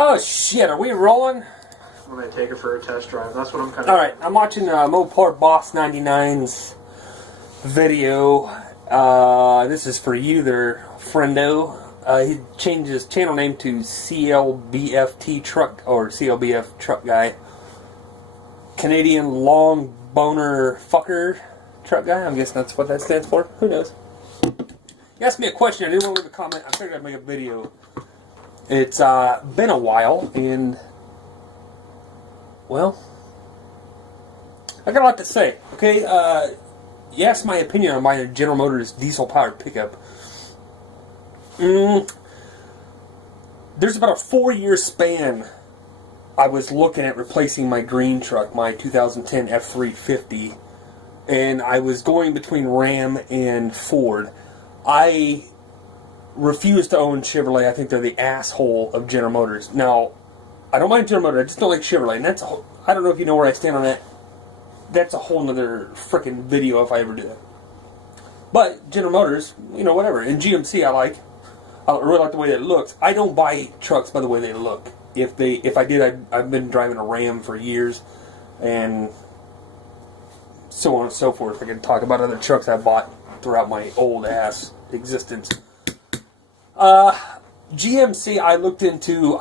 Oh shit, are we rolling? When they take it for a test drive. That's what I'm kind of... Alright, I'm watching Mopar Boss 99's video. This is for you there, friendo. He changed his channel name to CLBFTruckGuy. Canadian long boner fucker truck guy. I'm guessing that's what that stands for. Who knows? He asked me a question. I didn't want to leave a comment. I figured I'd make a video. It's been a while, and well, I got a lot to say. Okay, you asked my opinion on my General Motors diesel-powered pickup. There's about a 4-year span I was looking at replacing my green truck, my 2010 F350, and I was going between Ram and Ford. I refuse to own Chevrolet. I think they're the asshole of General Motors. Now, I don't mind General Motors, I just don't like Chevrolet, and that's I don't know if you know where I stand on that. That's a whole nother frickin' video if I ever do that. But General Motors, you know, whatever. And GMC I like. I really like the way that it looks. I don't buy trucks by the way they look. If I did, I've been driving a Ram for years, and so on and so forth. I can talk about other trucks I bought throughout my old ass existence. GMC I looked into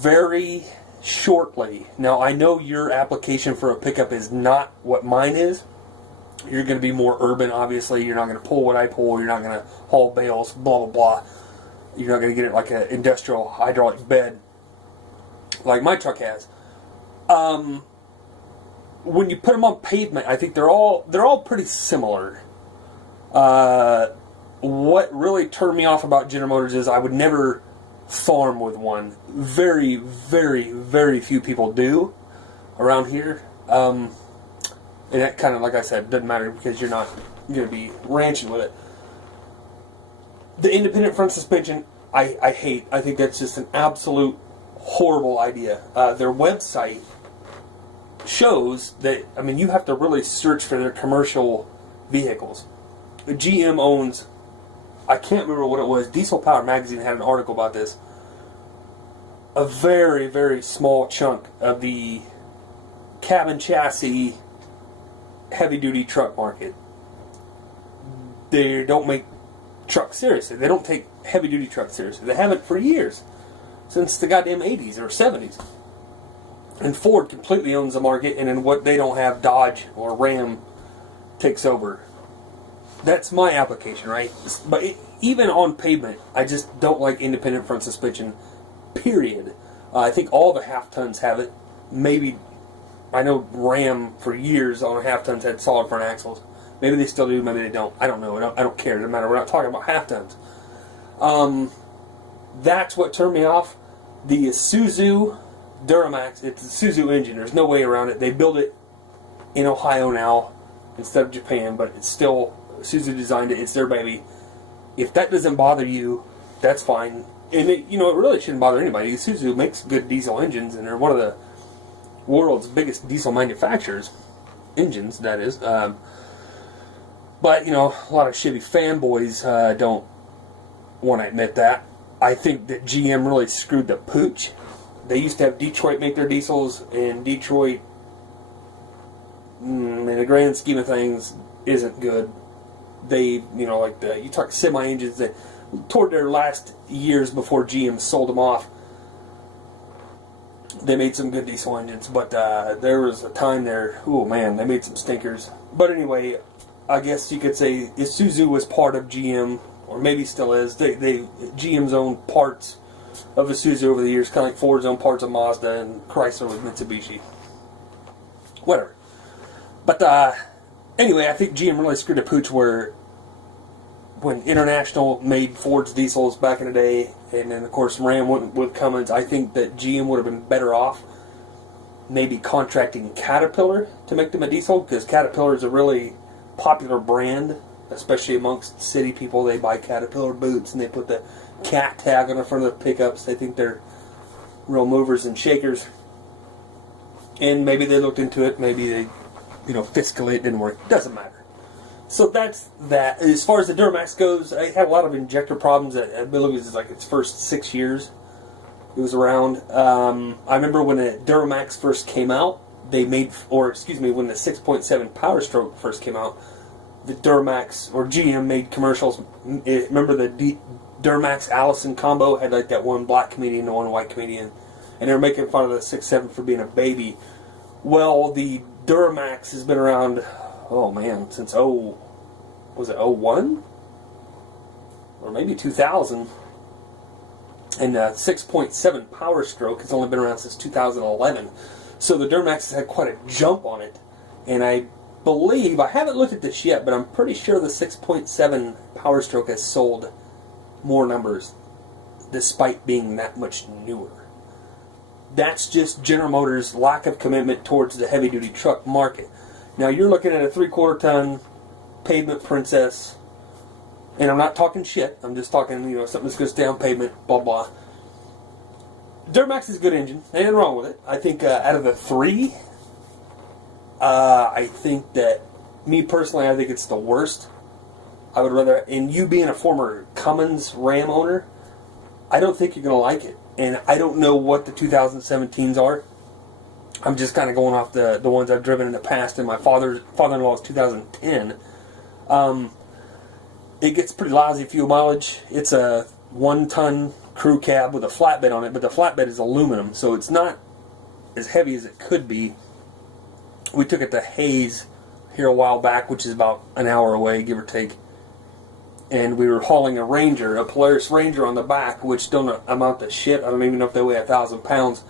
very shortly. Now I know your application for a pickup is not what mine is. You're going to be more urban, obviously. You're not going to pull what I pull. You're not going to haul bales, blah, blah, blah. You're not going to get it like an industrial hydraulic bed like my truck has. When you put them on pavement, I think they're all pretty similar. What really turned me off about General Motors is I would never farm with one. Very, very, very few people do around here. And that kind of, like I said, doesn't matter because you're not going to be ranching with it. The independent front suspension, I hate. I think that's just an absolute horrible idea. Their website shows that, I mean, you have to really search for their commercial vehicles. The GM owns, I can't remember what it was, Diesel Power Magazine had an article about this, a very, very small chunk of the cabin chassis heavy-duty truck market. They don't make trucks seriously. They don't take heavy-duty trucks seriously. They haven't for years. Since the goddamn 80s or 70s. And Ford completely owns the market, and in what they don't have, Dodge or Ram takes over. That's my application, right? But even on pavement, I just don't like independent front suspension, period. I think all the half-tons have it. Maybe, I know Ram for years on half-tons had solid front axles. Maybe they still do, maybe they don't. I don't know. I don't care. It doesn't matter. We're not talking about half-tons. That's what turned me off. The Isuzu Duramax, it's a Isuzu engine. There's no way around it. They build it in Ohio now instead of Japan, but it's still, Isuzu designed it. It's their baby. If that doesn't bother you, that's fine. And it really shouldn't bother anybody. Isuzu makes good diesel engines, and they're one of the world's biggest diesel manufacturers. Engines, that is. But, a lot of Chevy fanboys don't want to admit that. I think that GM really screwed the pooch. They used to have Detroit make their diesels, and Detroit, in the grand scheme of things, isn't good. They, you talk semi-engines that, toward their last years before GM sold them off, they made some good diesel engines, but there was a time there, oh man, they made some stinkers. But anyway, I guess you could say Isuzu was part of GM, or maybe still is. GM's owned parts of Isuzu over the years, kind of like Ford's owned parts of Mazda and Chrysler with Mitsubishi. Whatever. But anyway, I think GM really screwed a pooch where when International made Ford's diesels back in the day, and then of course Ram went with Cummins, I think that GM would have been better off maybe contracting Caterpillar to make them a diesel, because Caterpillar is a really popular brand, especially amongst city people. They buy Caterpillar boots and they put the cat tag on the front of the pickups. They think they're real movers and shakers. And maybe they looked into it, maybe they, fiscally it didn't work. Doesn't matter. So that's that. As far as the Duramax goes, I had a lot of injector problems. I believe it was like its first 6 years. It was around. I remember when the Duramax first came out, when the 6.7 Power Stroke first came out, the Duramax, or GM, made commercials. Remember the Duramax Allison combo had like that one black comedian and one white comedian, and they were making fun of the 6.7 for being a baby. Well, the Duramax has been around, oh man, since was it 01? Or maybe 2000. And 6.7 Power Stroke has only been around since 2011. So the Duramax has had quite a jump on it. And I believe, I haven't looked at this yet, but I'm pretty sure the 6.7 Power Stroke has sold more numbers despite being that much newer. That's just General Motors' lack of commitment towards the heavy-duty truck market. Now you're looking at a 3/4 ton pavement princess, and I'm not talking shit. I'm just talking, something that's going to stay on pavement, blah blah. Duramax is a good engine. Ain't nothing wrong with it. I think out of the three, I think that, me personally, I think it's the worst. I would rather, and you being a former Cummins Ram owner, I don't think you're going to like it. And I don't know what the 2017s are. I'm just kind of going off the ones I've driven in the past, and my father-in-law's 2010. It gets pretty lousy fuel mileage. It's a 1-ton crew cab with a flatbed on it, but the flatbed is aluminum, so it's not as heavy as it could be. We took it to Hayes here a while back, which is about an hour away, give or take. And we were hauling a Polaris Ranger on the back, which don't amount to shit. I don't even know if they weigh 1,000 pounds.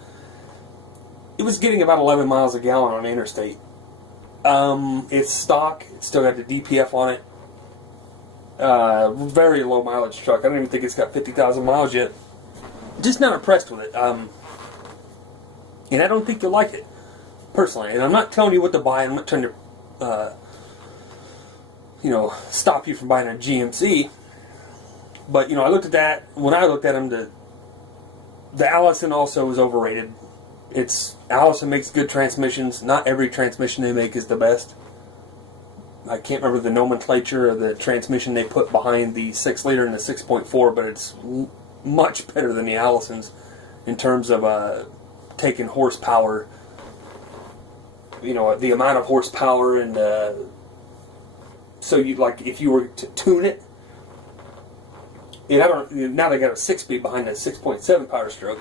It was getting about 11 miles a gallon on the interstate. It's stock. It's still got the DPF on it. Very low mileage truck. I don't even think it's got 50,000 miles yet. Just not impressed with it. And I don't think you'll like it, personally. And I'm not telling you what to buy. I'm not trying to stop you from buying a GMC. But, I looked at that. When I looked at them, the Allison also was overrated. Allison makes good transmissions. Not every transmission they make is the best. I can't remember the nomenclature of the transmission they put behind the 6-liter and the 6.4, but it's much better than the Allisons in terms of taking horsepower. The amount of horsepower and... So if you were to tune it, now they got a 6-speed behind that 6.7 Power Stroke.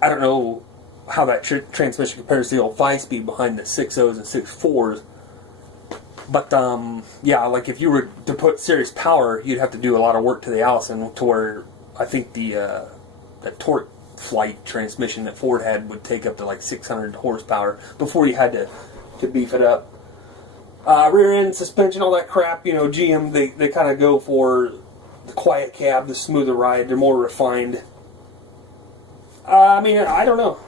I don't know how that transmission compares to the old 5-speed behind the 6.0s and 6.4s. But if you were to put serious power, you'd have to do a lot of work to the Allison, to where I think the torque flight transmission that Ford had would take up to like 600 horsepower before you had to beef it up. Rear end suspension, all that crap, GM, they kind of go for the quiet cab, the smoother ride. They're more refined. I don't know.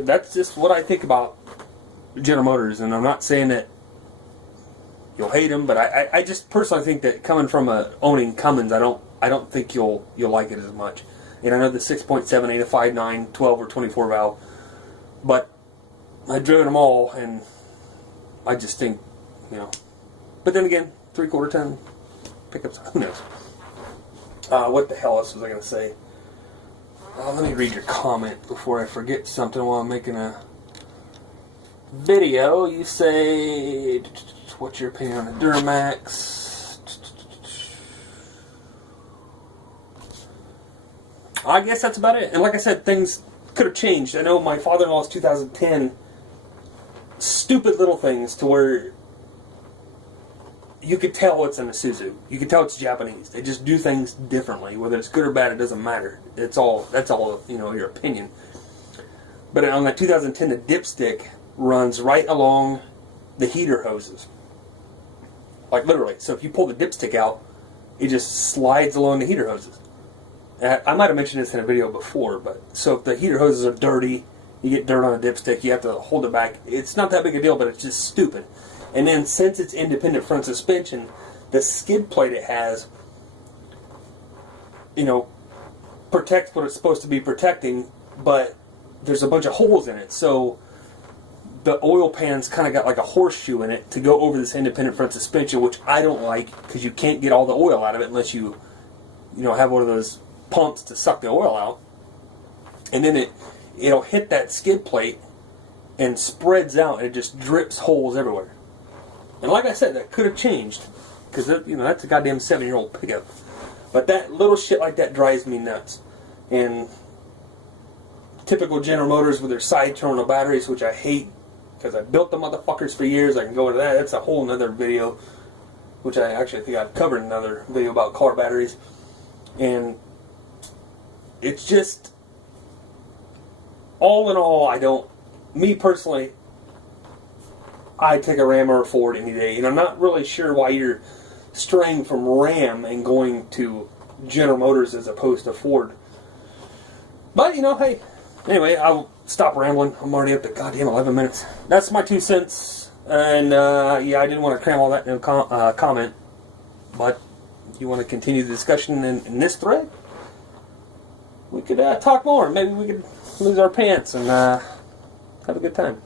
That's just what I think about General Motors, and I'm not saying that you'll hate them, but I just personally think that coming from owning Cummins, I don't think you'll like it as much. And I know the 6.7 ain't a 5.9, 12 or 24 valve, but I've driven them all, and I just think, But then again, 3/4 ton pickups, who knows? What the hell else was I going to say? Let me read your comment before I forget something while I'm making a video. You say, what's your opinion on the Duramax? I guess that's about it. And like I said, things could have changed. I know my father-in-law's 2010, stupid little things to where you could tell it's an Isuzu. You could tell it's Japanese. They just do things differently. Whether it's good or bad, it doesn't matter. That's all, your opinion. But on that 2010, the dipstick runs right along the heater hoses. Like literally. So if you pull the dipstick out, it just slides along the heater hoses. I might have mentioned this in a video before, but so if the heater hoses are dirty, you get dirt on a dipstick, you have to hold it back. It's not that big a deal, but it's just stupid. And then since it's independent front suspension, the skid plate it has, protects what it's supposed to be protecting, but there's a bunch of holes in it. So the oil pan's kind of got like a horseshoe in it to go over this independent front suspension, which I don't like because you can't get all the oil out of it unless you, have one of those pumps to suck the oil out, and then it'll hit that skid plate and spreads out, and it just drips holes everywhere. And like I said, that could have changed, because that's a goddamn 7-year-old pickup. But that little shit like that drives me nuts. And typical General Motors with their side terminal batteries, which I hate, because I built the motherfuckers for years. I can go into that. That's a whole nother video, which I actually think I've covered in another video about car batteries. And it's just, all in all, me personally, I'd take a Ram or a Ford any day. And I'm not really sure why you're straying from Ram and going to General Motors as opposed to Ford. But, hey, anyway, I'll stop rambling. I'm already up to goddamn 11 minutes. That's my 2 cents. And, I didn't want to cram all that in a comment. But if you want to continue the discussion in this thread, we could talk more. Maybe we could lose our pants and have a good time.